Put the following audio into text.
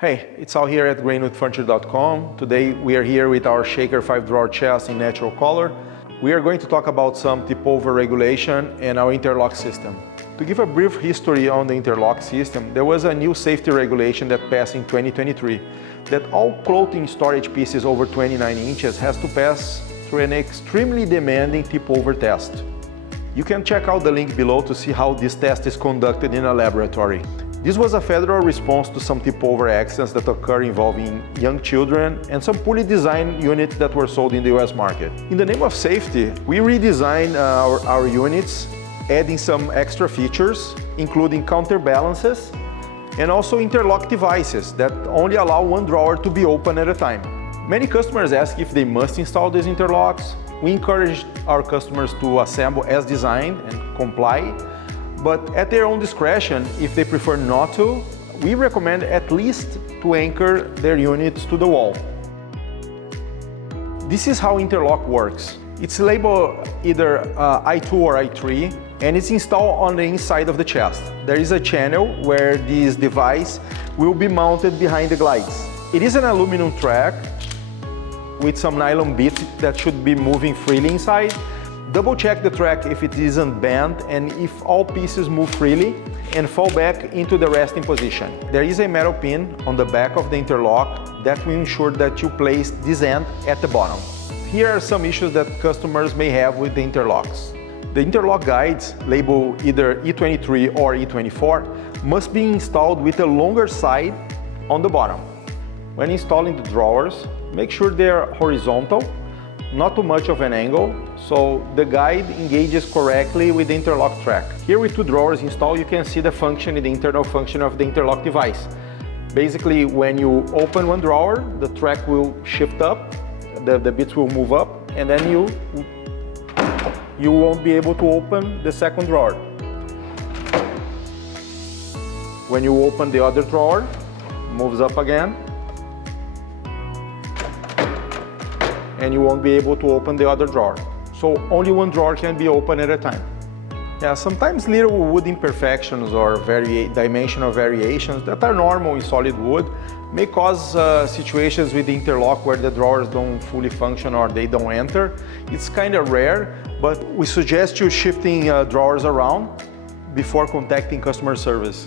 Hey, it's Al here at grainwoodfurniture.com. Today we are here with our Shaker 5-drawer chest in natural color. We are going to talk about some tip-over regulation and our interlock system. To give a brief history on the interlock system, there was a new safety regulation that passed in 2023 that all clothing storage pieces over 29 inches has to pass through an extremely demanding tip-over test. You can check out the link below to see how this test is conducted in a laboratory. This was a federal response to some tip-over accidents that occur involving young children and some poorly designed units that were sold in the US market. In the name of safety, we redesigned our units, adding some extra features, including counterbalances and also interlock devices that only allow one drawer to be open at a time. Many customers ask if they must install these interlocks. We encourage our customers to assemble as designed and comply, but at their own discretion, if they prefer not to, we recommend at least to anchor their units to the wall. This is how interlock works. It's labeled either I2 or I3, and it's installed on the inside of the chest. There is a channel where this device will be mounted behind the glides. It is an aluminum track with some nylon bits that should be moving freely inside. Double check the track if it isn't bent and if all pieces move freely, and fall back into the resting position. There is a metal pin on the back of the interlock that will ensure that you place this end at the bottom. Here are some issues that customers may have with the interlocks. The interlock guides, labeled either E23 or E24, must be installed with a longer side on the bottom. When installing the drawers, make sure they are horizontal, not too much of an angle, so the guide engages correctly with the interlock track. Here with two drawers installed, you can see the internal function of the interlock device. Basically, when you open one drawer, the track will shift up, the bits will move up, and then you won't be able to open the second drawer. When you open the other drawer, moves up again, and you won't be able to open the other drawer. So only one drawer can be open at a time. Yeah, sometimes little wood imperfections or dimensional variations that are normal in solid wood may cause situations with the interlock where the drawers don't fully function or they don't enter. It's kind of rare, but we suggest you shifting drawers around before contacting customer service.